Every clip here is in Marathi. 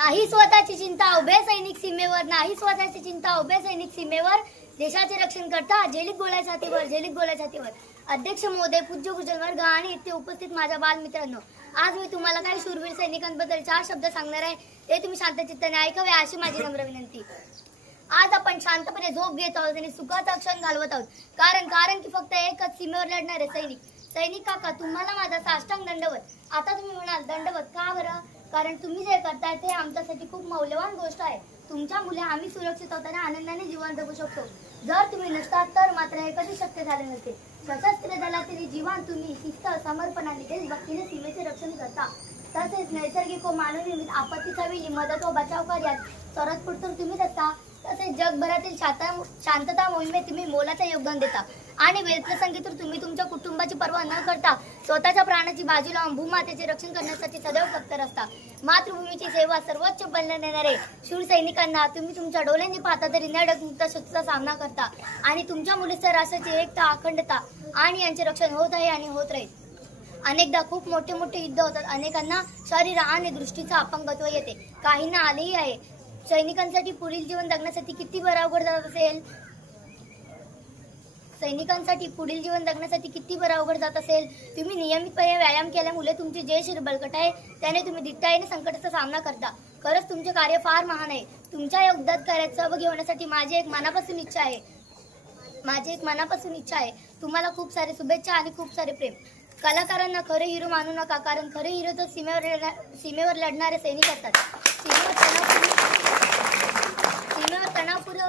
नाही स्वतःची चिंता उभे सैनिक सीमेवर, नाही स्वतःची चिंता उभे सैनिक सीमेवर, देशाचे रक्षण करता झेलीत गोळ्या छातीवर, झेलीत गोळ्या छातीवर. अध्यक्ष महोदय, पूज्य गुरुजन वर्ग आणि इथे उपस्थित माझ्या बालमित्रांनो, आज मी तुम्हाला काही शूरवीर सैनिकांबद्दल 4 शब्द सांगणार आहे. ते तुम्ही शांत चित्ताने ऐकावे अशी माझी नम्र विनंती. आज आपण शांतपणे झोप घेत आहोत आणि सुखाचा क्षण घालवत आहोत. कारण की फक्त एकच सीमेवर लढणारे सैनिक काका, तुम्हाला माझा साष्टांग दंडवत. आता तुम्ही म्हणाल दंडवत का बरं? कारण तुम्ही जे करताय ते आमच्यासाठी खूप मौल्यवान गोष्ट आहे. तुमच्या मुले आम्ही सुरक्षित होताना आनंदाने जीवन जगू शकतो. जर तुम्ही नसतात तर मात्र हे कधी शक्य झाले नसते. सशस्त्र दलातील जीवन तुम्ही शिस्त, समर्पणाने, देशभक्तीने सीमेचे रक्षण करता. तसेच नैसर्गिक व मानवनिर्मित आपत्तीच्या वेळी मदत व बचाव कार्यात सर्वोत्कृष्ट तुम्हीच असता. तसेच जगभरातील शांतता मोहिमेत तुम्ही मोलाचे योगदान देता. आणि वेळप्रसंगी तर तुम्ही तुमच्या कुटुंबाची पर्वा न करता स्वतःच्या प्राणाची बाजू लावून भूमातेचे रक्षण करण्यासाठी सदैव तत्पर असता. मातृभूमीची सेवा सर्वोच्च बलिदान देणारे शूर सैनिकांना तुम्ही तुमच्या डोळ्यांनी पाहता तरी न डगमगता शत्रूचा सामना करता. आणि तुमच्या मुलीच्या राष्ट्राची एकता, अखंडता आणि यांचे रक्षण होत आहे आणि होत राहील. अनेकदा खूप मोठे युद्ध होतात. अनेकांना शरीर आणि दृष्टीचा अपंगत्व येते, काहींना आलेही आहे. सैनिकांसाठी पुढील जीवन जगण्यासाठी किती बरं अवघड जात असेल. तुम्ही नियमितपणे व्यायाम केल्यामुळे तुमचे जे शरीर बळकट आहे त्याने तुम्ही दिट्टाईने संकटाचा सामना करता. खरंच तुमचे कार्य फार महान आहे. तुमच्या योगदान कार्यात सहभागी होण्यासाठी माझी एक मनापासून इच्छा आहे. तुम्हाला खूप सारे शुभेच्छा आणि खूप सारे प्रेम. कलाकारांना खरे हिरो मानू नका, कारण खरे हिरो तर सीमेवर लढणारे सैनिक असतात. सीमेवर तणावपूर्ण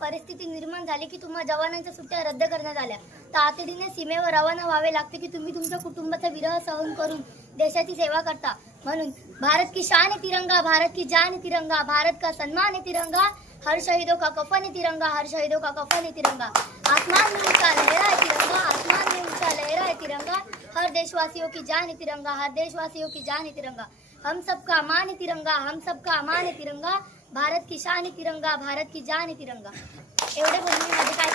परिस्थिती निर्माण झाली की तुम्हा जवानांच्या सुट्ट्या रद्द करण्यात आल्या. तातडीने सीमेवर रवाना व्हावे लागते की तुम्ही तुमच्या कुटुंबाचा विरह सहन करून देशाची सेवा करता. म्हणून भारत की शान तिरंगा, भारत की जान तिरंगा, भारत का सम्मान तिरंगा, हर शहीदों का कफन तिरंगा, हर शहीदों का कफन तिरंगा. आसमान में ऊंचा लहराए तिरंगा, आसमान में ऊंचा लहराए तिरंगा, हर देशवासियों की जान तिरंगा, हर देशवासियों की जान तिरंगा. हम सबका अमान तिरंगा, हम सबका अमान तिरंगा, भारत की शान तिरंगा, भारत की जान तिरंगा. एवढे बोलून माझे काय